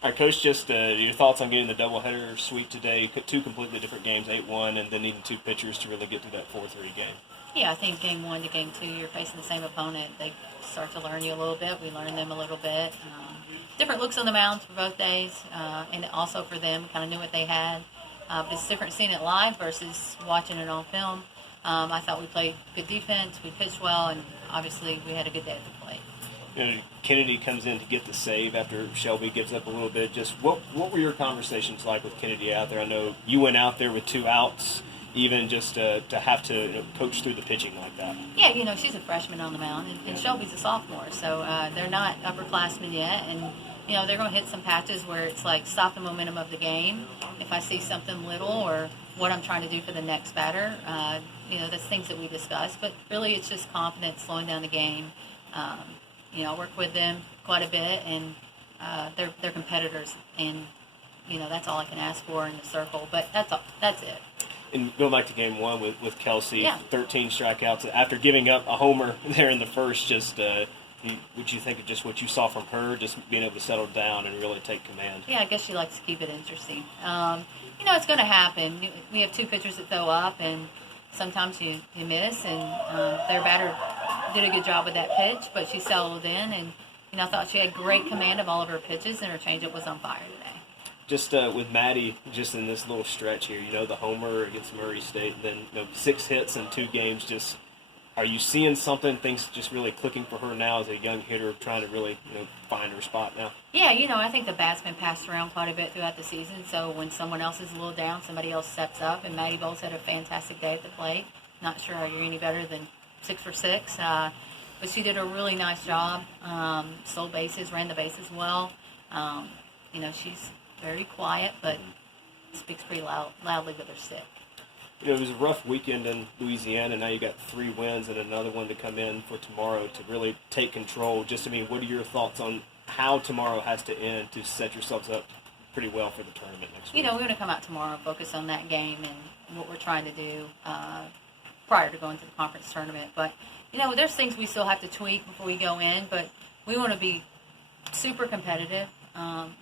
All right, Coach, just your thoughts on getting the doubleheader sweep today, two completely different games, 8-1, and then needing two pitchers to really get through that 4-3 game. Yeah, I think game one to game two, you're facing the same opponent. They start to learn you a little bit. We learn them a little bit. Different looks on the mound for both days, and also for them, kind of knew what they had. But it's different seeing it live versus watching it on film. I thought we played good defense, we pitched well, and obviously we had a good day at the plate. You know, Kennedy comes in to get the save after Shelby gives up a little bit. Just what were your conversations like with Kennedy out there? I know you went out there with 2 outs, even just to have to coach through the pitching like that. Yeah, she's a freshman on the mound, and Shelby's a sophomore, so they're not upperclassmen yet, and they're going to hit some patches where it's like stop the momentum of the game. If I see something little or what I'm trying to do for the next batter, that's things that we discuss. But really, it's just confidence, slowing down the game. I work with them quite a bit, and they're competitors, and that's all I can ask for in the circle. But that's it. And going back to game one with Kelsey, Yeah. 13 strikeouts after giving up a homer there in the first. Just would you think of just what you saw from her, just being able to settle down and really take command? Yeah, I guess she likes to keep it interesting. It's going to happen. We have 2 pitchers that throw up, and sometimes you miss, and their batter did a good job with that pitch, but she settled in, and I thought she had great command of all of her pitches, and her changeup was on fire today. Just with Maddie, just in this little stretch here, the homer against Murray State, and then 6 hits in 2 games. Just are you seeing something? Things just really clicking for her now as a young hitter, trying to really find her spot now. Yeah, I think the bat's been passed around quite a bit throughout the season. So when someone else is a little down, somebody else steps up. And Maddie Bowles had a fantastic day at the plate. Not sure you're any better than 6 for 6, but she did a really nice job. Stole bases, ran the bases well. She's very quiet, but speaks pretty loudly with her stick. It was a rough weekend in Louisiana. Now you got 3 wins and another one to come in for tomorrow to really take control. What are your thoughts on how tomorrow has to end to set yourselves up pretty well for the tournament next week? We're going to come out tomorrow and focus on that game and what we're trying to do prior to going to the conference tournament. But, there's things we still have to tweak before we go in, but we want to be super competitive,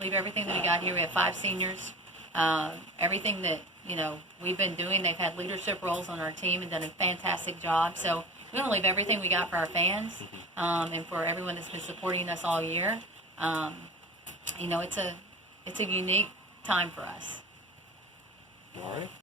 leave everything that we got here. We have 5 seniors. Everything that, we've been doing, they've had leadership roles on our team and done a fantastic job. So we want to leave everything we got for our fans and for everyone that's been supporting us all year. It's a unique time for us. All right.